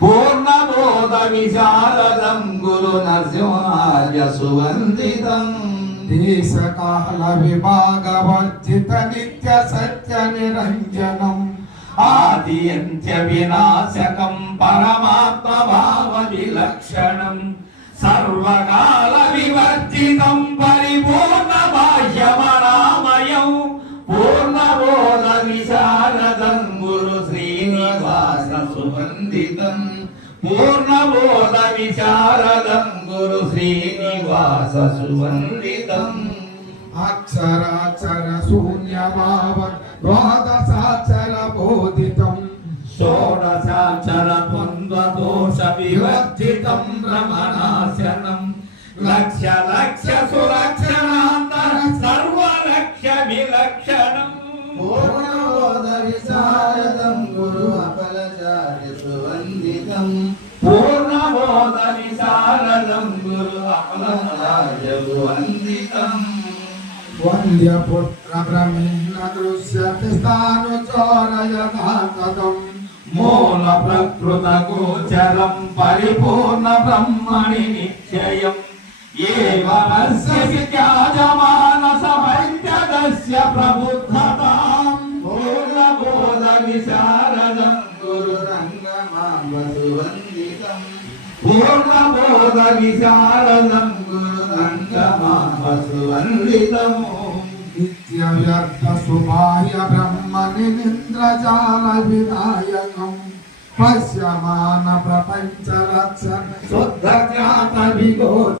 పూర్ణబోధ విశారదం గురు నరసింహార్య సువందితం దేశకాల విభాగవర్జిత నిత్య సత్య నిరంజనం ఆది అంత్య వినాశకం పరమాత్మ భావ విలక్షణం సర్వకాల వివర్జితం పరిపూర్ణ బాహ్యమనామయం పూర్ణబోధ విశారదం గురు శ్రీనివాస సువందితం పూర్ణబోధ విశారదం గురు శ్రీనివాస సువందితం అక్షరాక్షర శూన్యభావ ద్వాదశాక్షర బోధితం షోడశాక్షర ద్వంద్వదోష వివర్జితం రమణాశనం లక్ష లక్ష సులక్షణాంతర సర్వలక్ష్య విలక్షణం పూర్ణబోధ విశారదం గురు అపలచార్య సువందితం పూర్ణబోధ విశారదం గురు అపలచార్య సువందితం వంద్యపుత్ర బ్రహ్మణ దృశ్యతి స్థానుచోరయథాతథం మూల ప్రకృత గోచరం పరిపూర్ణ బ్రహ్మణి నిశ్చయం ఏవస్య విద్యాజమానస వైద్యదస్య ప్రబుద్ధతాం పూర్ణబోధ విశారదం గురు రంగమాంబ సువందితం పూర్ణబోధ విశారదం గురు రంగమాంబ సువందితం నిత్య వ్యర్థ సుబాహ్య బ్రహ్మ నింద్రజాల వినాయకం పశ్యమాన ప్రపంచ రక్ష శుద్ధ జ్ఞాత విగో